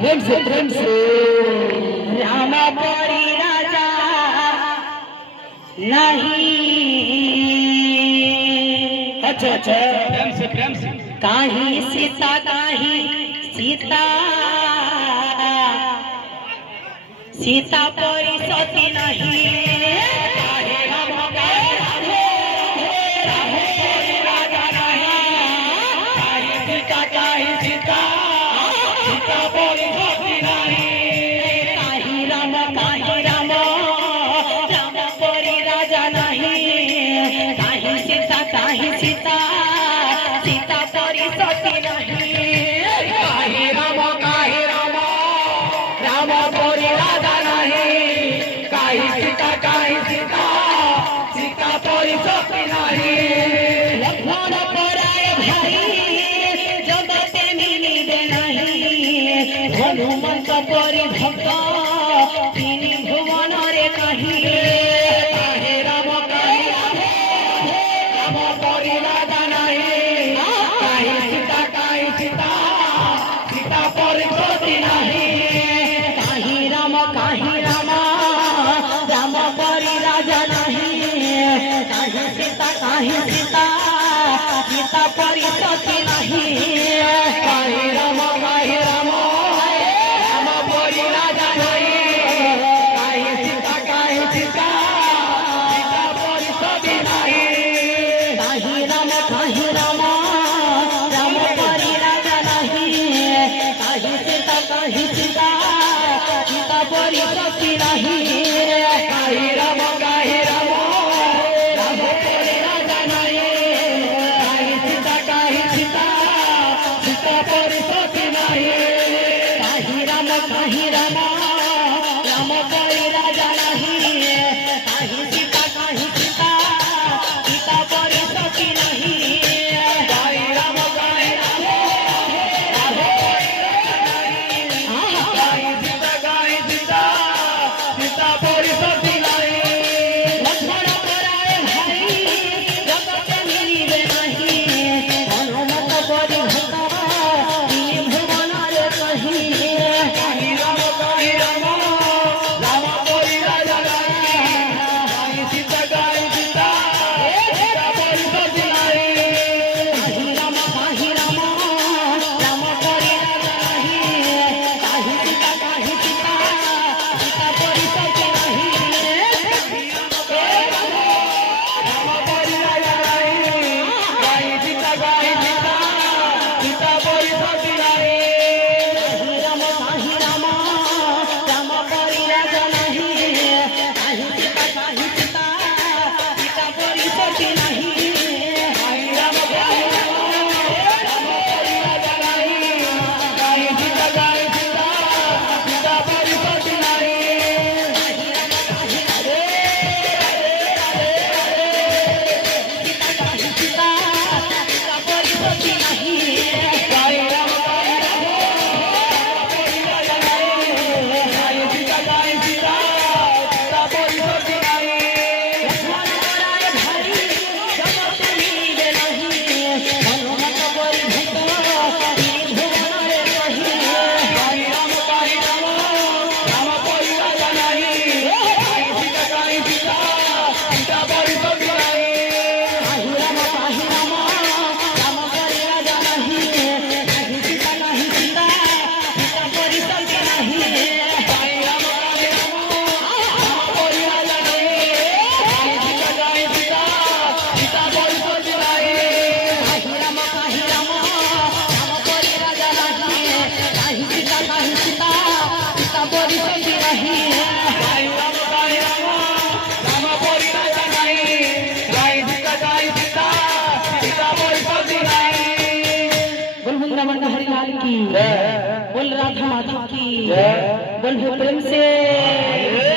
प्रेम से राम परी राजा नहीं। अच्छा अच्छा प्रेम से काही सीता सीता परी सती नहीं। हनुमंत परी भक्त तीन भुवन रे कही। राम परी राजा नहीं सीता सीता परी सती नहीं। कहीं राम राम परी राजा नहीं। कहीं सीता सीता परी सती नहीं। कहीं राम परी राजा नहीं सीता परी सती नहीं। कहीं राम राम परी राजा नहीं। कहीं सीता सीता परी सती नहीं। कहीं राम परी राजा नहीं सीता परी सती नहीं। कहीं राम राम परी राजा नहीं। कहीं सीता सीता परी सती नहीं। कहीं राम सीता परी सती नहीं। लक्ष्मण पराए भाई जगत मिलिबे नहीं। हनुमत परी भक्त तीन भुवन रे कही। कहीं राम परी राजा नहीं सीता परी सती नहीं। कहीं राम राम परी राजा नहीं। कहीं सीता सीता परी सती नहीं। राम परी राजा नहीं सीता परी सती नहीं। राम राम परी राजा नहीं। कहीं सीता सीता परी सती नहीं। कहीं राम परी राजा नहीं सीता परी सती नहीं। सीता परी सती नहीं। कहीं राम परी राजा नहीं सीता परी सती नहीं। लक्ष्मण पराए भाई जगत मिलिबे नहीं। हनुमत परी भक्त तीन भुवन रे कही। कहीं राम परी राजा नहीं सीता परी सती नहीं। कहीं राम राम परी राजा नहीं। कहीं सीता सीता परी सती नहीं। कहीं राम परी राजा नहीं सीता परी सती नहीं। कहीं राम परी राजा नहीं। कहीं सीता सीता परी सती नहीं। कहीं राम परी राजा नहीं सीता परी सती नहीं। बोल वृंदावन हरिलाल की। बोल राधा माधव की। जय। बोल प्रेम से।